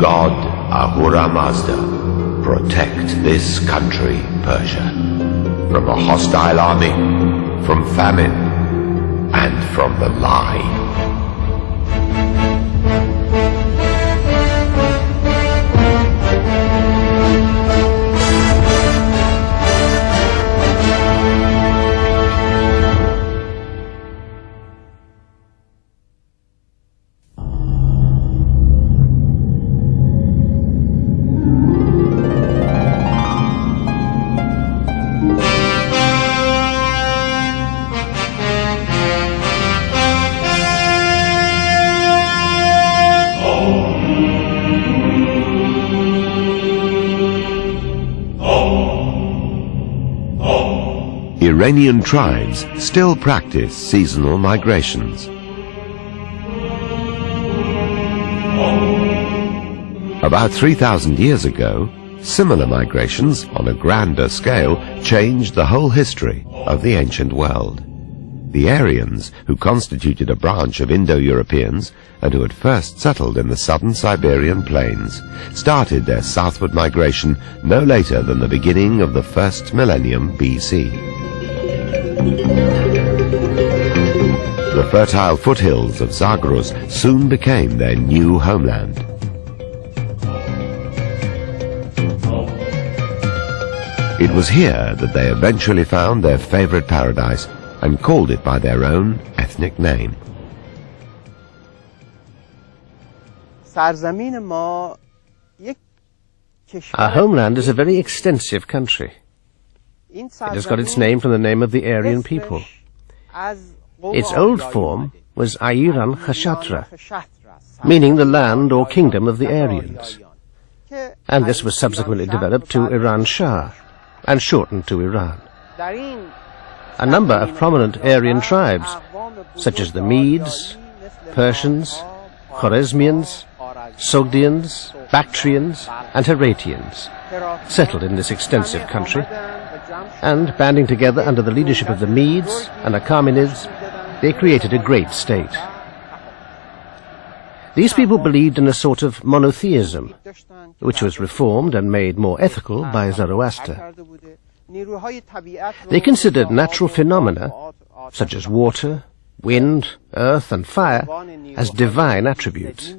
God Ahura Mazda, protect this country, Persia, from a hostile army, from famine, and from the lie. Iranian tribes still practice seasonal migrations. About 3,000 years ago, similar migrations on a grander scale changed the whole history of the ancient world. The Aryans, who constituted a branch of Indo-Europeans and who had first settled in the southern Siberian plains, started their southward migration no later than the beginning of the first millennium BC. The fertile foothills of Zagros soon became their new homeland. It was here that they eventually found their favorite paradise and called it by their own ethnic name. Our homeland is a very extensive country. It has got its name from the name of the Aryan people. Its old form was Airan Khashatra, meaning the land or kingdom of the Aryans. And this was subsequently developed to Iran Shah and shortened to Iran. A number of prominent Aryan tribes, such as the Medes, Persians, Khwarezmians, Sogdians, Bactrians, and Heratians, settled in this extensive country, and banding together under the leadership of the Medes and Achaemenids, they created a great state. These people believed in a sort of monotheism, which was reformed and made more ethical by Zoroaster. They considered natural phenomena, such as water, wind, earth, and fire, as divine attributes.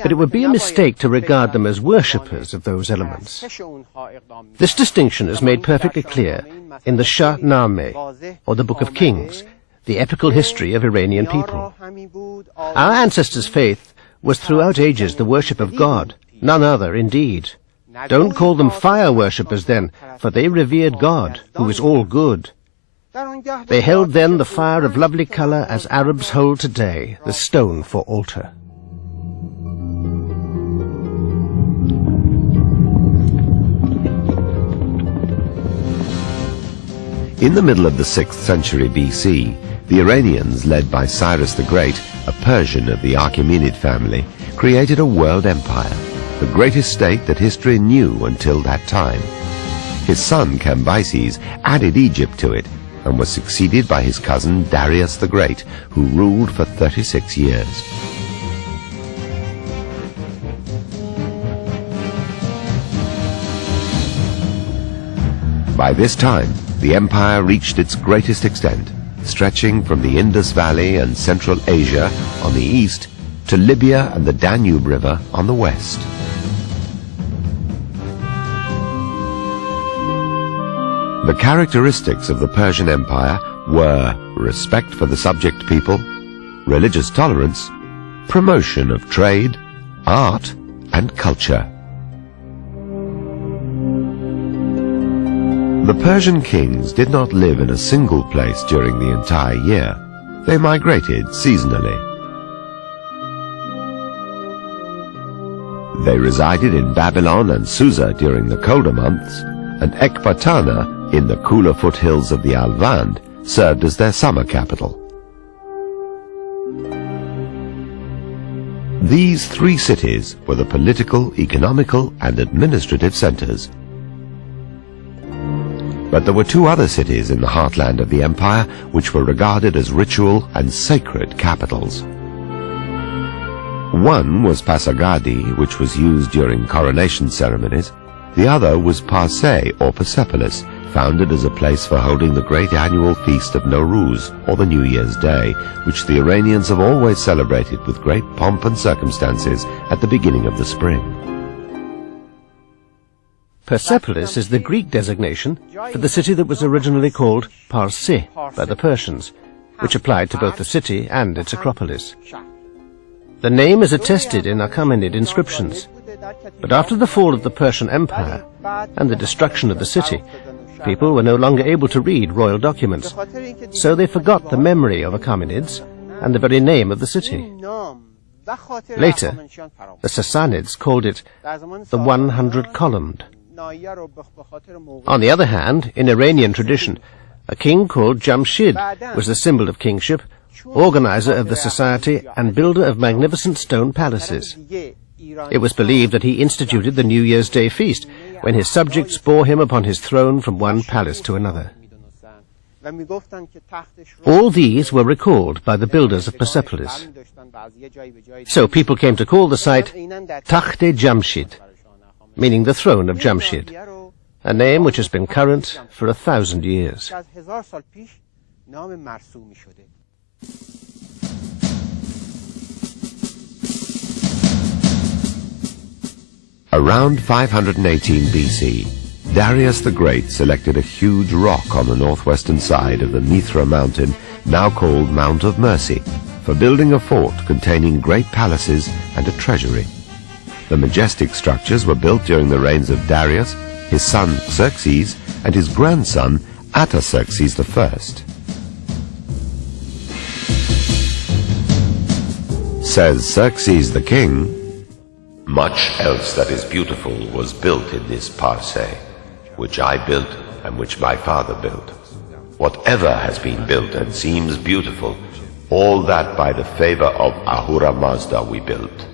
But it would be a mistake to regard them as worshippers of those elements. This distinction is made perfectly clear in the Shahnameh, or the Book of Kings, the epical history of Iranian people. Our ancestors' faith was throughout ages the worship of God, none other indeed. Don't call them fire worshippers then, for they revered God, who is all good. They held then the fire of lovely colour as Arabs hold today the stone for altar. In the middle of the 6th century BC, the Iranians, led by Cyrus the Great, a Persian of the Achaemenid family, created a world empire, the greatest state that history knew until that time. His son Cambyses added Egypt to it and was succeeded by his cousin Darius the Great, who ruled for 36 years. By this time, the empire reached its greatest extent, stretching from the Indus Valley and Central Asia on the east to Libya and the Danube River on the west. The characteristics of the Persian Empire were respect for the subject people, religious tolerance, promotion of trade, art, and culture. The Persian kings did not live in a single place during the entire year. They migrated seasonally. They resided in Babylon and Susa during the colder months, and Ekbatana, in the cooler foothills of the Alvand, served as their summer capital. These three cities were the political, economical, and administrative centers. But there were two other cities in the heartland of the empire which were regarded as ritual and sacred capitals. One was Pasargadi, which was used during coronation ceremonies. The other was Persepolis, or Persepolis, founded as a place for holding the great annual feast of Nowruz, or the New Year's Day, which the Iranians have always celebrated with great pomp and circumstances at the beginning of the spring. Persepolis is the Greek designation for the city that was originally called Parsi by the Persians, which applied to both the city and its acropolis. The name is attested in Achaemenid inscriptions, but after the fall of the Persian Empire and the destruction of the city, people were no longer able to read royal documents, so they forgot the memory of Achaemenids and the very name of the city. Later, the Sassanids called it the 100-columned. On the other hand, in Iranian tradition, a king called Jamshid was the symbol of kingship, organizer of the society, and builder of magnificent stone palaces. It was believed that he instituted the New Year's Day feast, when his subjects bore him upon his throne from one palace to another. All these were recalled by the builders of Persepolis. So people came to call the site Takht-e Jamshid, meaning the throne of Jamshid, a name which has been current for 1,000 years. Around 518 BC, Darius the Great selected a huge rock on the northwestern side of the Mithra mountain, now called Mount of Mercy, for building a fort containing great palaces and a treasury. The majestic structures were built during the reigns of Darius, his son Xerxes, and his grandson Artaxerxes I. Says Xerxes the king, "Much else that is beautiful was built in this Parse, which I built and which my father built. Whatever has been built and seems beautiful, all that by the favor of Ahura Mazda we built."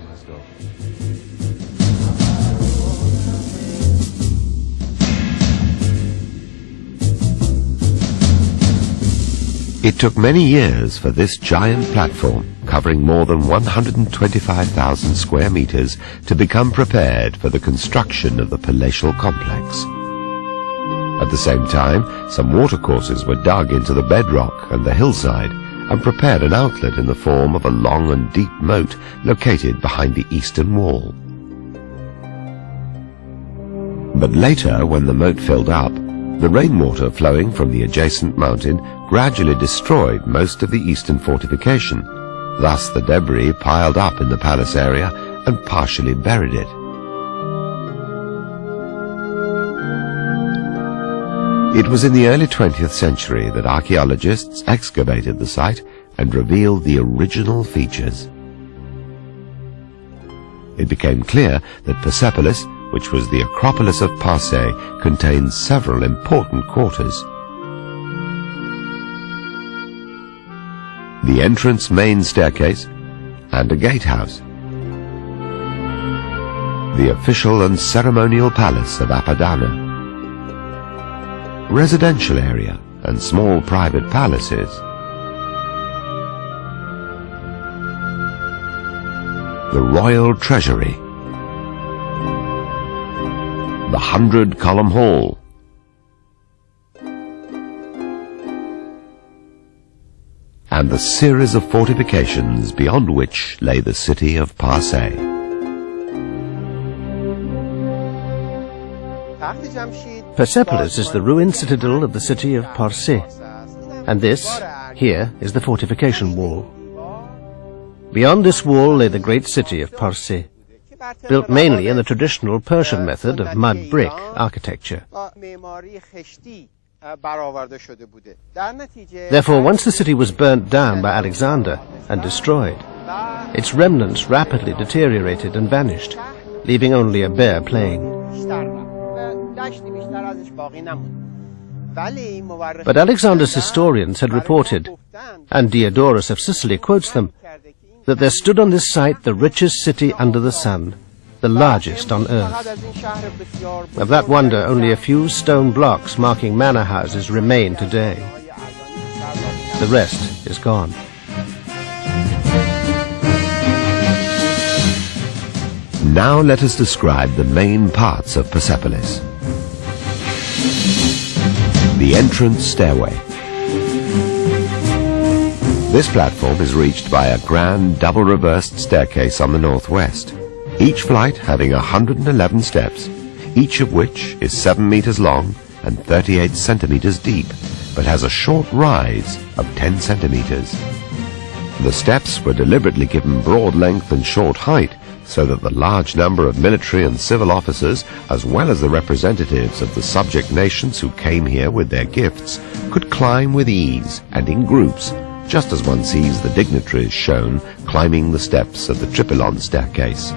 It took many years for this giant platform, covering more than 125,000 square meters, to become prepared for the construction of the palatial complex. At the same time, some watercourses were dug into the bedrock and the hillside and prepared an outlet in the form of a long and deep moat located behind the eastern wall. But later, when the moat filled up, the rainwater flowing from the adjacent mountain gradually destroyed most of the eastern fortification. Thus the debris piled up in the palace area and partially buried it. It was in the early 20th century that archaeologists excavated the site and revealed the original features. It became clear that Persepolis, which was the Acropolis of Parse, contained several important quarters. The entrance main staircase and a gatehouse. The official and ceremonial palace of Apadana. Residential area and small private palaces. The royal treasury. The 100-column hall. And the series of fortifications beyond which lay the city of Parse. Persepolis is the ruined citadel of the city of Parse, and this, here, is the fortification wall. Beyond this wall lay the great city of Parse, built mainly in the traditional Persian method of mud brick architecture. Therefore, once the city was burnt down by Alexander and destroyed, its remnants rapidly deteriorated and vanished, leaving only a bare plain. But Alexander's historians had reported, and Diodorus of Sicily quotes them, that there stood on this site the richest city under the sun, the largest on earth. Of that wonder, only a few stone blocks marking manor houses remain today. The rest is gone. Now let us describe the main parts of Persepolis. The entrance stairway. This platform is reached by a grand double-reversed staircase on the northwest, each flight having 111 steps, each of which is 7 meters long and 38 centimeters deep, but has a short rise of 10 centimeters. The steps were deliberately given broad length and short height so that the large number of military and civil officers, as well as the representatives of the subject nations who came here with their gifts, could climb with ease and in groups, just as one sees the dignitaries shown climbing the steps of the Tripylon staircase.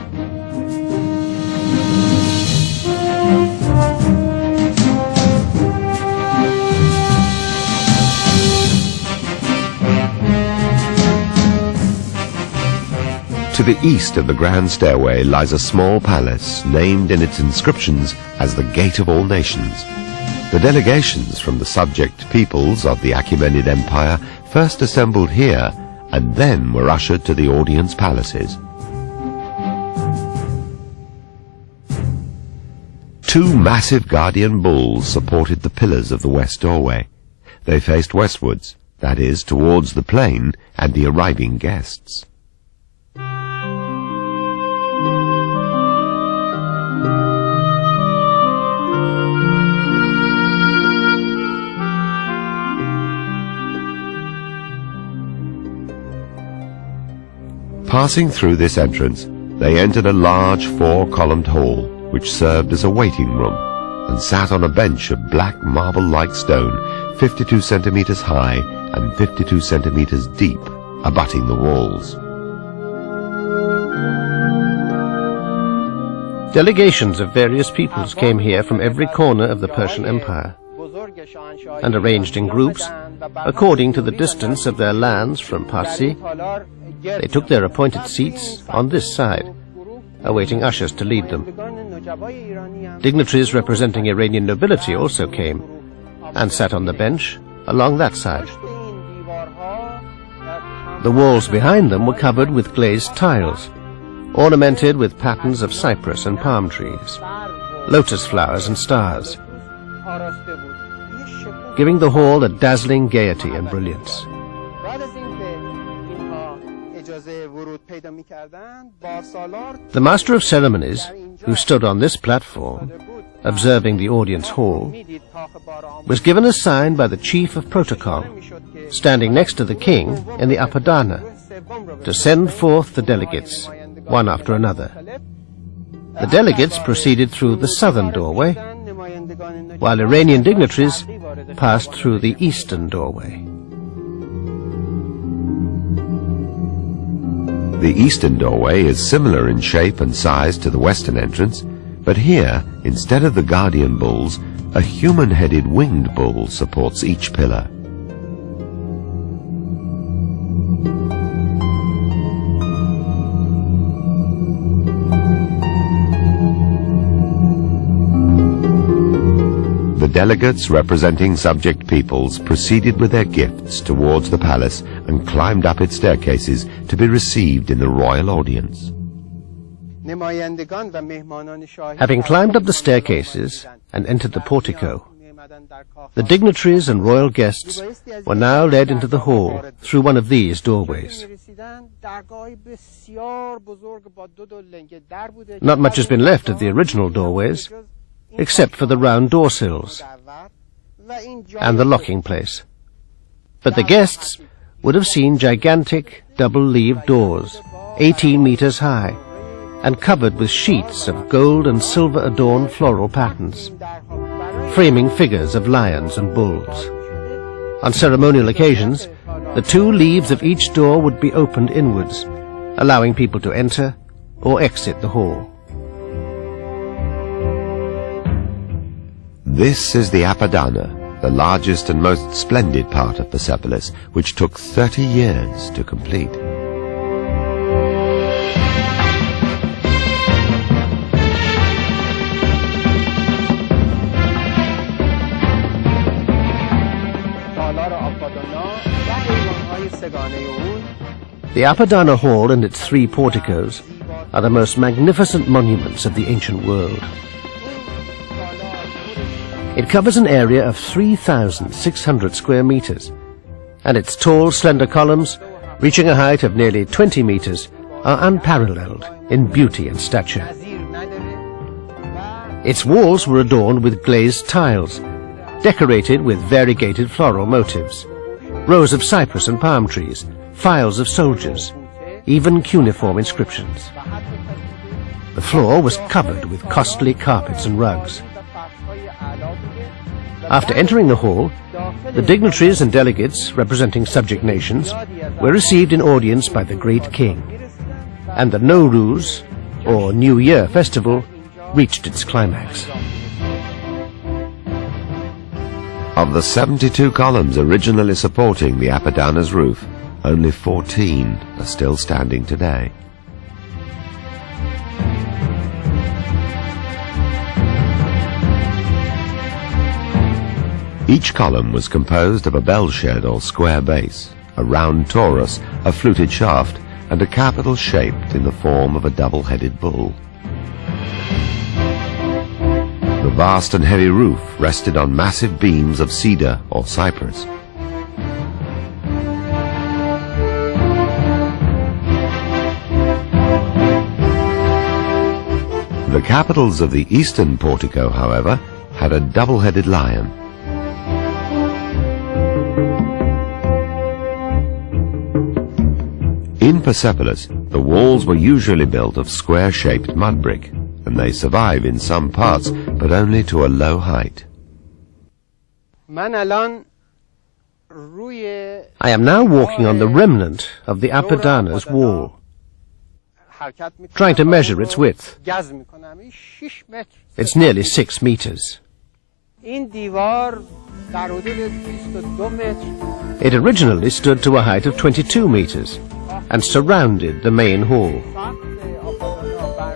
To the east of the grand stairway lies a small palace named in its inscriptions as the Gate of All Nations. The delegations from the subject peoples of the Achaemenid Empire first assembled here and then were ushered to the audience palaces. Two massive guardian bulls supported the pillars of the west doorway. They faced westwards, that is, towards the plain and the arriving guests. Passing through this entrance, they entered a large four-columned hall, which served as a waiting room, and sat on a bench of black marble-like stone, 52 centimeters high and 52 centimeters deep, abutting the walls. Delegations of various peoples came here from every corner of the Persian Empire, and arranged in groups according to the distance of their lands from Parsi. They took their appointed seats on this side, awaiting ushers to lead them. Dignitaries representing Iranian nobility also came and sat on the bench along that side. The walls behind them were covered with glazed tiles, ornamented with patterns of cypress and palm trees, lotus flowers and stars, giving the hall a dazzling gaiety and brilliance. The master of ceremonies, who stood on this platform, observing the audience hall, was given a sign by the chief of protocol, standing next to the king in the Apadana, to send forth the delegates, one after another. The delegates proceeded through the southern doorway, while Iranian dignitaries passed through the eastern doorway. The eastern doorway is similar in shape and size to the western entrance, but here, instead of the guardian bulls, a human-headed winged bull supports each pillar. The delegates representing subject peoples proceeded with their gifts towards the palace and climbed up its staircases to be received in the royal audience. Having climbed up the staircases and entered the portico, the dignitaries and royal guests were now led into the hall through one of these doorways. Not much has been left of the original doorways, except for the round door sills and the locking place. But the guests would have seen gigantic double-leaved doors, 18 meters high, and covered with sheets of gold and silver-adorned floral patterns, framing figures of lions and bulls. On ceremonial occasions, the two leaves of each door would be opened inwards, allowing people to enter or exit the hall. This is the Apadana, the largest and most splendid part of Persepolis, which took 30 years to complete. The Apadana Hall and its three porticos are the most magnificent monuments of the ancient world. It covers an area of 3,600 square meters, and its tall, slender columns, reaching a height of nearly 20 meters, are unparalleled in beauty and stature. Its walls were adorned with glazed tiles, decorated with variegated floral motifs, rows of cypress and palm trees, files of soldiers, even cuneiform inscriptions. The floor was covered with costly carpets and rugs. After entering the hall, the dignitaries and delegates representing subject nations were received in audience by the great king, and the Nowruz, or New Year festival, reached its climax. Of the 72 columns originally supporting the Apadana's roof, only 14 are still standing today. Each column was composed of a bell shed or square base, a round torus, a fluted shaft, and a capital shaped in the form of a double-headed bull. The vast and heavy roof rested on massive beams of cedar or cypress. The capitals of the eastern portico, however, had a double-headed lion. In Persepolis, the walls were usually built of square-shaped mud brick, and they survive in some parts, but only to a low height. I am now walking on the remnant of the Apadana's wall, trying to measure its width. It's nearly 6 meters. It originally stood to a height of 22 meters and surrounded the main hall.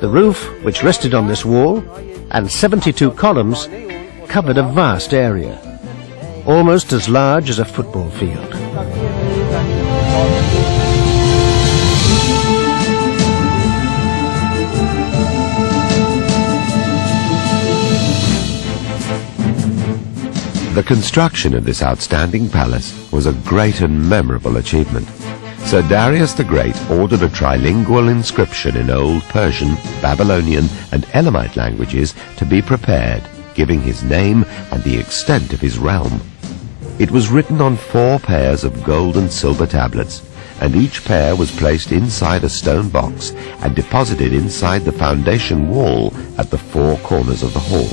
The roof, which rested on this wall, and 72 columns, covered a vast area, almost as large as a football field. The construction of this outstanding palace was a great and memorable achievement. Sir Darius the Great ordered a trilingual inscription in Old Persian, Babylonian, and Elamite languages to be prepared, giving his name and the extent of his realm. It was written on 4 pairs of gold and silver tablets, and each pair was placed inside a stone box and deposited inside the foundation wall at the 4 corners of the hall.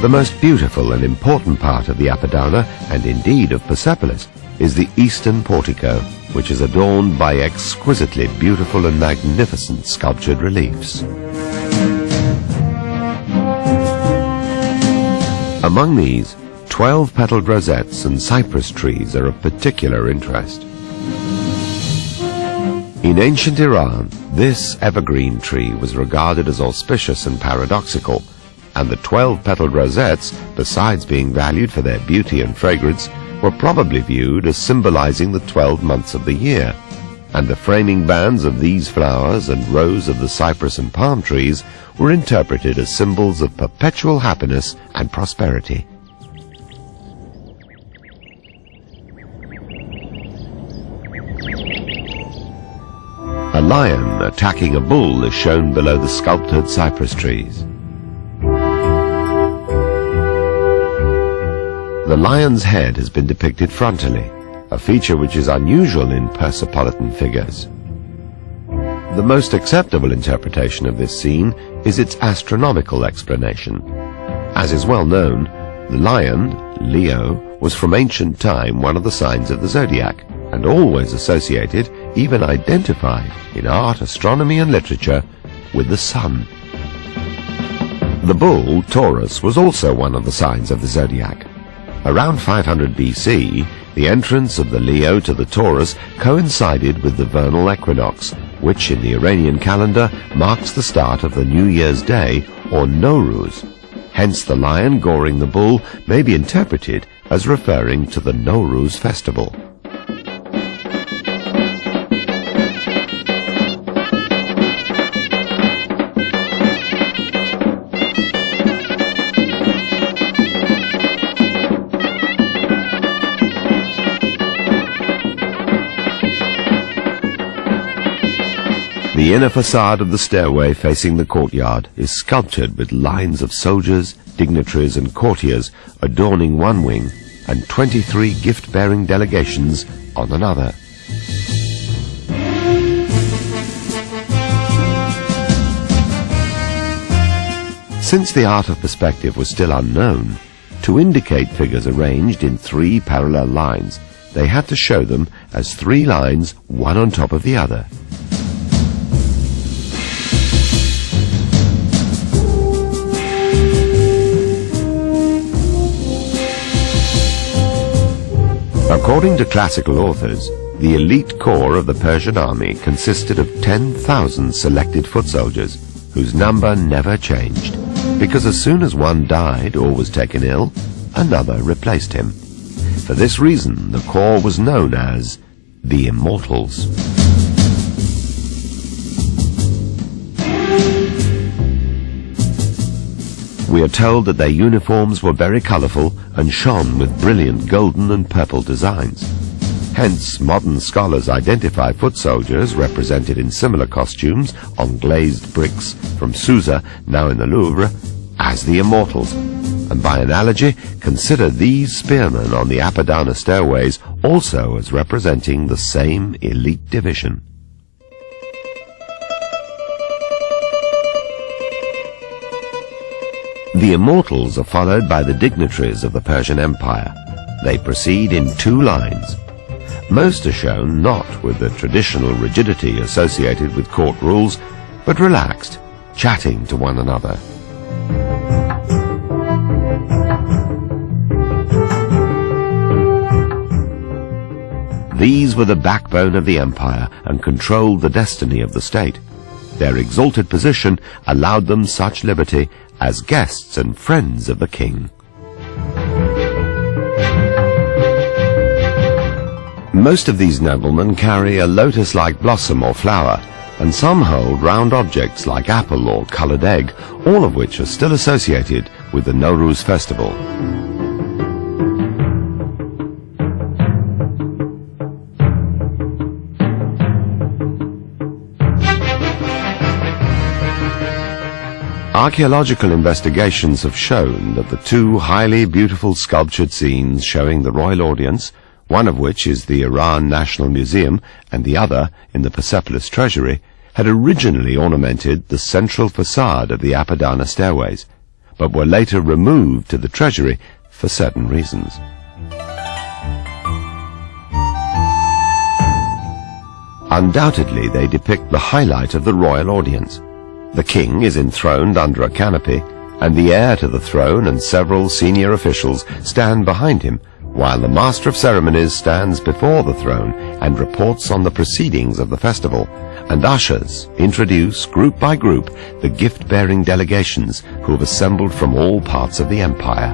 The most beautiful and important part of the Apadana, and indeed of Persepolis, is the eastern portico, which is adorned by exquisitely beautiful and magnificent sculptured reliefs. Among these, 12-petaled rosettes and cypress trees are of particular interest. In ancient Iran, this evergreen tree was regarded as auspicious and paradoxical, and the 12-petaled rosettes, besides being valued for their beauty and fragrance, were probably viewed as symbolizing the 12 months of the year, and the framing bands of these flowers and rows of the cypress and palm trees were interpreted as symbols of perpetual happiness and prosperity. A lion attacking a bull is shown below the sculptured cypress trees. The lion's head has been depicted frontally, a feature which is unusual in Persepolitan figures. The most acceptable interpretation of this scene is its astronomical explanation. As is well known, the lion, Leo, was from ancient time one of the signs of the zodiac, and always associated, even identified, in art, astronomy and literature, with the sun. The bull, Taurus, was also one of the signs of the zodiac. Around 500 BC, the entrance of the Leo to the Taurus coincided with the vernal equinox, which in the Iranian calendar marks the start of the New Year's Day, or Nowruz. Hence the lion goring the bull may be interpreted as referring to the Nowruz festival. The inner facade of the stairway facing the courtyard is sculptured with lines of soldiers, dignitaries and courtiers adorning one wing and 23 gift-bearing delegations on another. Since the art of perspective was still unknown, to indicate figures arranged in 3 parallel lines, they had to show them as 3 lines, one on top of the other. According to classical authors, the elite corps of the Persian army consisted of 10,000 selected foot soldiers, whose number never changed, because as soon as one died or was taken ill, another replaced him. For this reason, the corps was known as the Immortals. We are told that their uniforms were very colourful and shone with brilliant golden and purple designs. Hence, modern scholars identify foot soldiers represented in similar costumes on glazed bricks from Susa, now in the Louvre, as the Immortals, and by analogy consider these spearmen on the Apadana stairways also as representing the same elite division. The Immortals are followed by the dignitaries of the Persian Empire. They proceed in 2 lines. Most are shown not with the traditional rigidity associated with court rules, but relaxed, chatting to one another. These were the backbone of the empire and controlled the destiny of the state. Their exalted position allowed them such liberty as guests and friends of the king. Most of these noblemen carry a lotus-like blossom or flower, and some hold round objects like apple or coloured egg, all of which are still associated with the Nowruz festival. Archaeological investigations have shown that the 2 highly beautiful sculptured scenes showing the royal audience, one of which is the Iran National Museum and the other in the Persepolis treasury, had originally ornamented the central facade of the Apadana stairways, but were later removed to the treasury for certain reasons. Undoubtedly, they depict the highlight of the royal audience. The king is enthroned under a canopy, and the heir to the throne and several senior officials stand behind him, while the master of ceremonies stands before the throne and reports on the proceedings of the festival, and ushers introduce, group by group, the gift-bearing delegations who have assembled from all parts of the empire.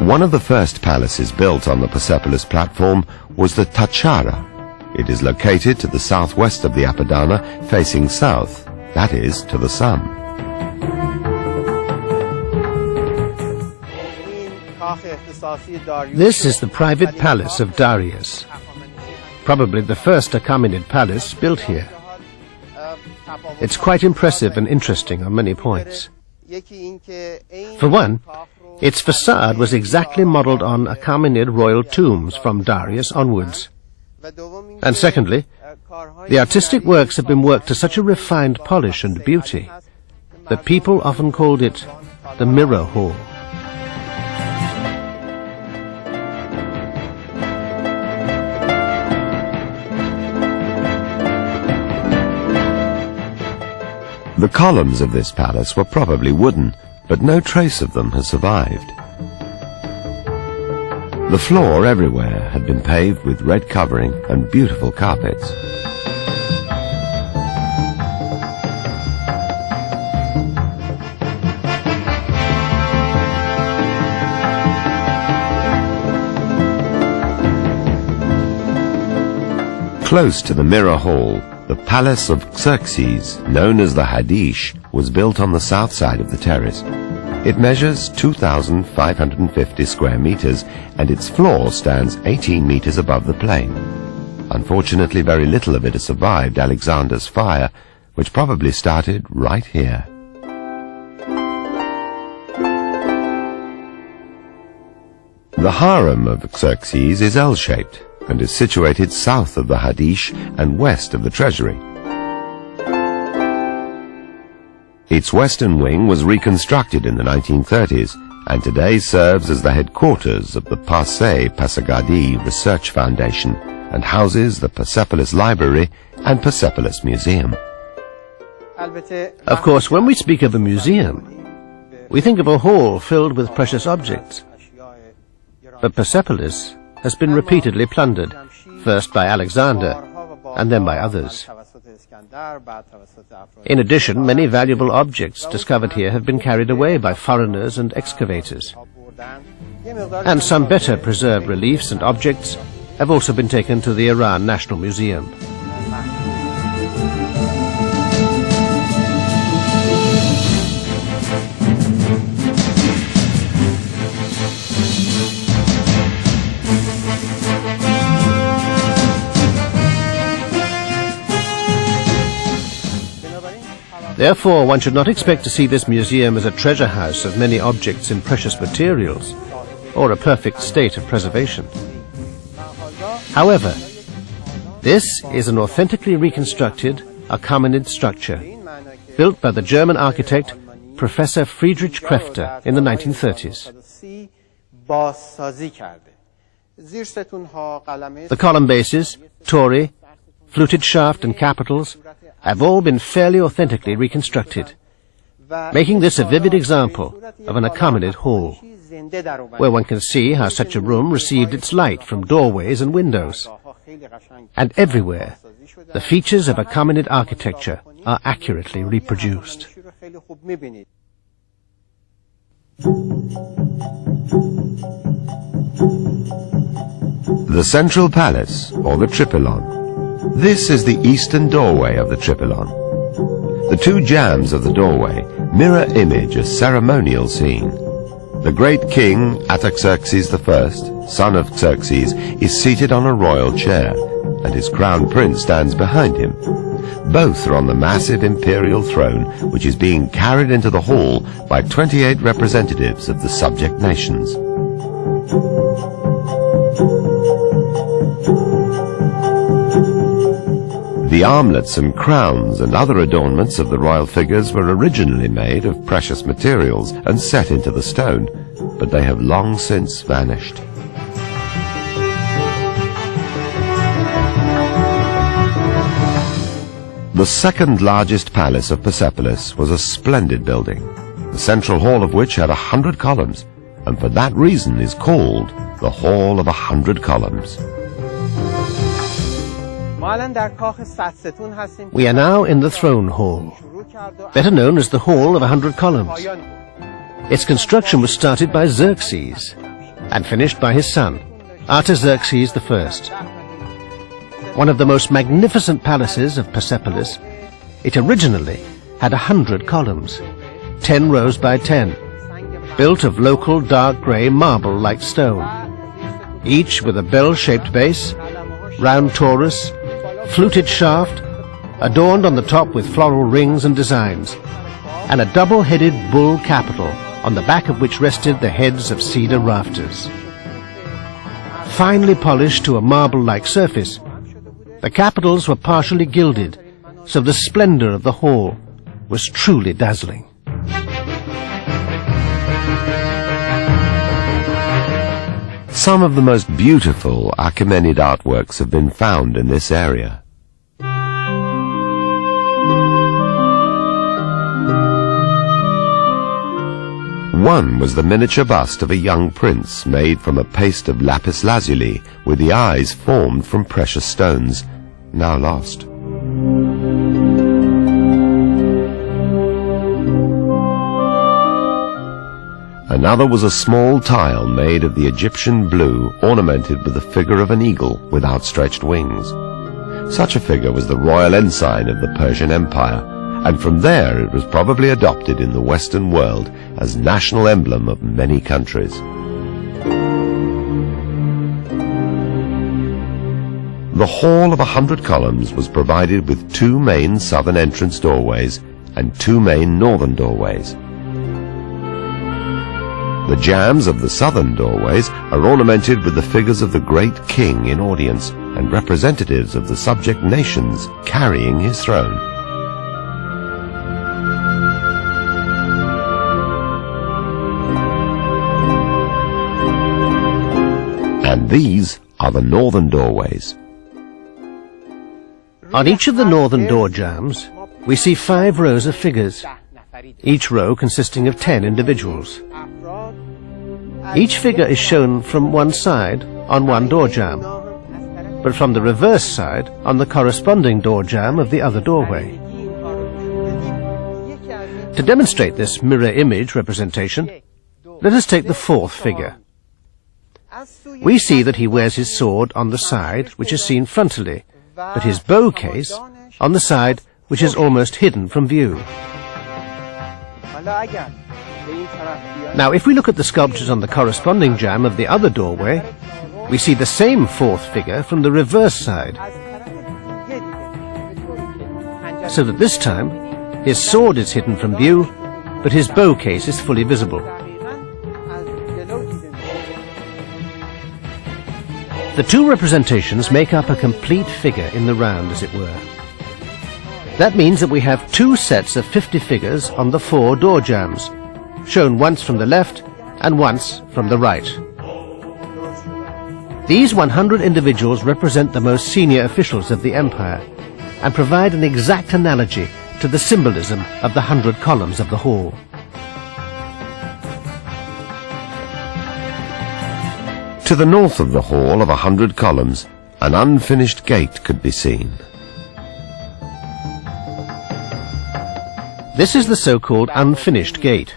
One of the first palaces built on the Persepolis platform was the Tachara. It is located to the southwest of the Apadana, facing south, that is, to the sun. This is the private palace of Darius, probably the first Achaemenid palace built here. It's quite impressive and interesting on many points. For one, its facade was exactly modelled on Achaemenid royal tombs from Darius onwards. And secondly, the artistic works have been worked to such a refined polish and beauty that people often called it the Mirror Hall. The columns of this palace were probably wooden, but no trace of them has survived. The floor everywhere had been paved with red covering and beautiful carpets. Close to the Mirror Hall, the palace of Xerxes, known as the Hadish, was built on the south side of the terrace. It measures 2,550 square meters, and its floor stands 18 meters above the plain. Unfortunately, very little of it has survived Alexander's fire, which probably started right here. The harem of Xerxes is L-shaped and is situated south of the Hadish and west of the treasury. Its western wing was reconstructed in the 1930s and today serves as the headquarters of the Parseh Pasagadi Research Foundation and houses the Persepolis Library and Persepolis Museum. Of course, when we speak of a museum, we think of a hall filled with precious objects. But Persepolis has been repeatedly plundered, first by Alexander and then by others. In addition, many valuable objects discovered here have been carried away by foreigners and excavators. And some better preserved reliefs and objects have also been taken to the Iran National Museum. Therefore, one should not expect to see this museum as a treasure house of many objects in precious materials, or a perfect state of preservation. However, this is an authentically reconstructed Achaemenid structure, built by the German architect Professor Friedrich Krefter in the 1930s. The column bases, tori, fluted shaft and capitals have all been fairly authentically reconstructed, making this a vivid example of an Achaemenid hall, where one can see how such a room received its light from doorways and windows. And everywhere, the features of Achaemenid architecture are accurately reproduced. The Central Palace, or the Tripylon. This is the eastern doorway of the Tripylon. The two jambs of the doorway mirror image a ceremonial scene. The great king, Artaxerxes I, son of Xerxes, is seated on a royal chair, and his crown prince stands behind him. Both are on the massive imperial throne, which is being carried into the hall by 28 representatives of the subject nations. The armlets and crowns and other adornments of the royal figures were originally made of precious materials and set into the stone, but they have long since vanished. The second largest palace of Persepolis was a splendid building, the central hall of which had 100 columns, and for that reason is called the Hall of 100 Columns. We are now in the throne hall, better known as the Hall of 100 Columns. Its construction was started by Xerxes, and finished by his son, Artaxerxes I. One of the most magnificent palaces of Persepolis, it originally had 100 columns, 10 rows by 10, built of local dark grey marble-like stone, each with a bell-shaped base, round torus, fluted shaft, adorned on the top with floral rings and designs, and a double-headed bull capital on the back of which rested the heads of cedar rafters. Finely polished to a marble-like surface, the capitals were partially gilded, so the splendor of the hall was truly dazzling. Some of the most beautiful Achaemenid artworks have been found in this area. One was the miniature bust of a young prince made from a paste of lapis lazuli with the eyes formed from precious stones, now lost. Another was a small tile made of the Egyptian blue ornamented with the figure of an eagle with outstretched wings. Such a figure was the royal ensign of the Persian Empire, and from there it was probably adopted in the Western world as national emblem of many countries. The Hall of 100 Columns was provided with 2 main southern entrance doorways and 2 main northern doorways. The jambs of the southern doorways are ornamented with the figures of the great king in audience and representatives of the subject nations carrying his throne. And these are the northern doorways. On each of the northern door jambs, we see 5 rows of figures, each row consisting of 10 individuals. Each figure is shown from one side on one door jamb, but from the reverse side on the corresponding door jamb of the other doorway. To demonstrate this mirror image representation, let us take the 4th figure. We see that he wears his sword on the side which is seen frontally, but his bow case on the side which is almost hidden from view. Now, if we look at the sculptures on the corresponding jamb of the other doorway, we see the same 4th figure from the reverse side, so that this time his sword is hidden from view, but his bow case is fully visible. The 2 representations make up a complete figure in the round, as it were. That means that we have 2 sets of 50 figures on the 4 door jambs, shown once from the left and once from the right. These 100 individuals represent the most senior officials of the empire and provide an exact analogy to the symbolism of the 100 columns of the hall. To the north of the Hall of 100 Columns, an unfinished gate could be seen. This is the so-called unfinished gate,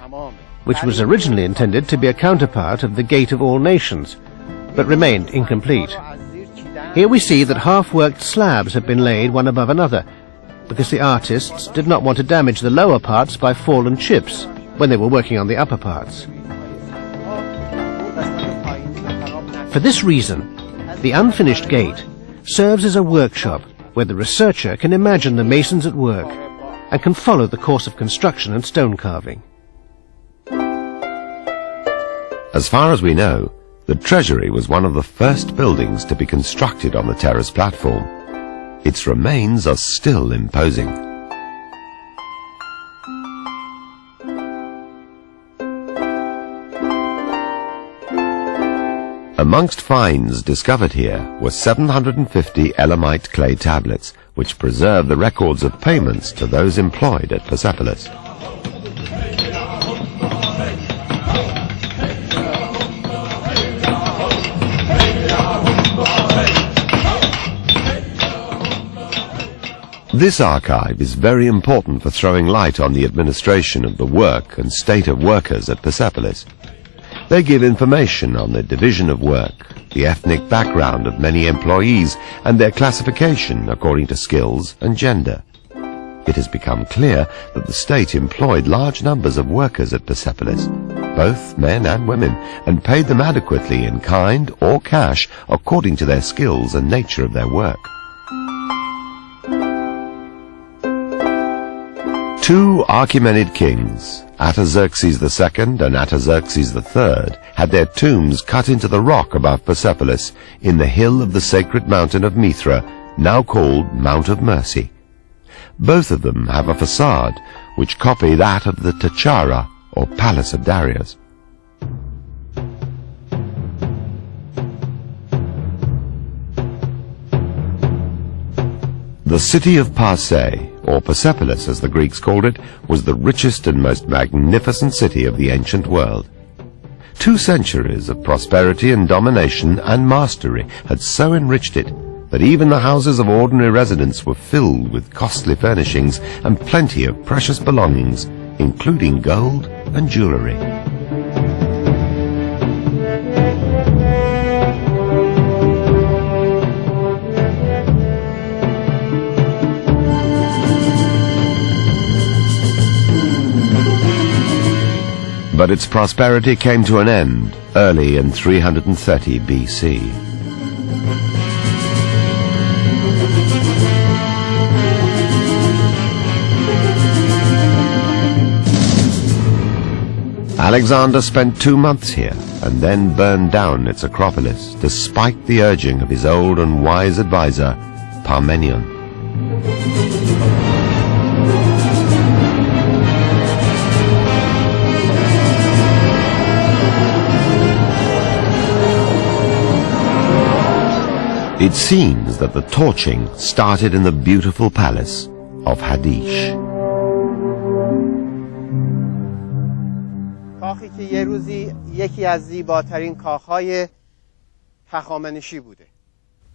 which was originally intended to be a counterpart of the Gate of All Nations, but remained incomplete. Here we see that half-worked slabs have been laid one above another, because the artists did not want to damage the lower parts by fallen chips when they were working on the upper parts. For this reason, the unfinished gate serves as a workshop where the researcher can imagine the masons at work and can follow the course of construction and stone carving. As far as we know, the treasury was one of the first buildings to be constructed on the terrace platform. Its remains are still imposing. Amongst finds discovered here were 750 Elamite clay tablets, which preserve the records of payments to those employed at Persepolis. This archive is very important for throwing light on the administration of the work and state of workers at Persepolis. They give information on the division of work, the ethnic background of many employees, and their classification according to skills and gender. It has become clear that the state employed large numbers of workers at Persepolis, both men and women, and paid them adequately in kind or cash according to their skills and nature of their work. Two Achaemenid kings, Artaxerxes II and Artaxerxes III, had their tombs cut into the rock above Persepolis in the hill of the sacred mountain of Mithra, now called Mount of Mercy. Both of them have a facade which copy that of the Tachara, or Palace of Darius. The city of Parse, or Persepolis as the Greeks called it, was the richest and most magnificent city of the ancient world. 2 centuries of prosperity and domination and mastery had so enriched it that even the houses of ordinary residents were filled with costly furnishings and plenty of precious belongings, including gold and jewelry. But its prosperity came to an end early in 330 BC. Alexander spent 2 months here and then burned down its Acropolis, despite the urging of his old and wise advisor, Parmenion. It seems that the torching started in the beautiful palace of Hadish.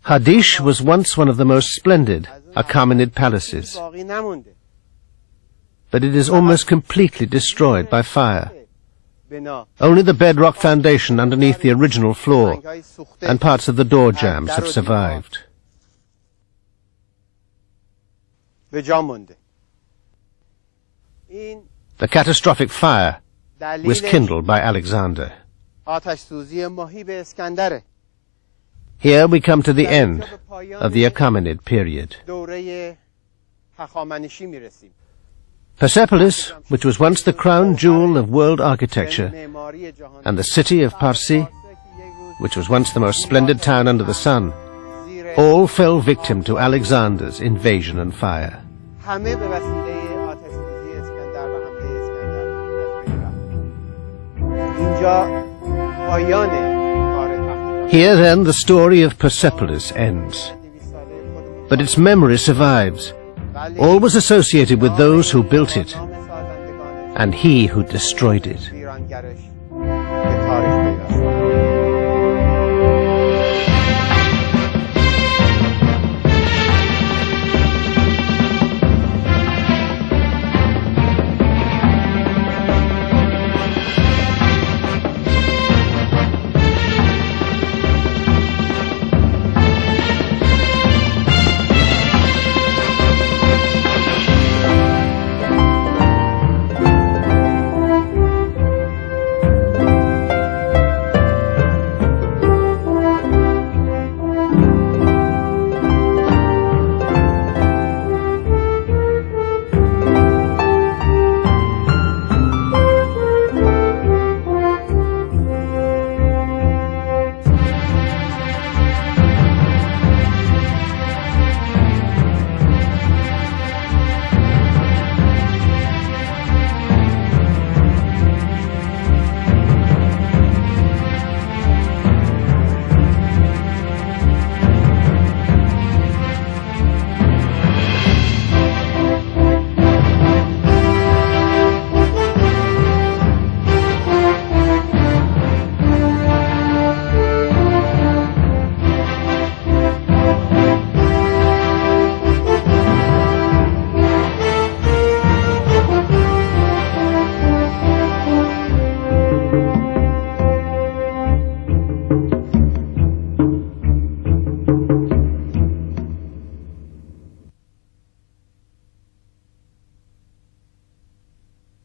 Hadish was once one of the most splendid Achaemenid palaces, but it is almost completely destroyed by fire. Only the bedrock foundation underneath the original floor and parts of the door jambs have survived. The catastrophic fire was kindled by Alexander. Here we come to the end of the Achaemenid period. Persepolis, which was once the crown jewel of world architecture, and the city of Parsi, which was once the most splendid town under the sun, all fell victim to Alexander's invasion and fire. Here then the story of Persepolis ends. But its memory survives, always associated with those who built it and he who destroyed it.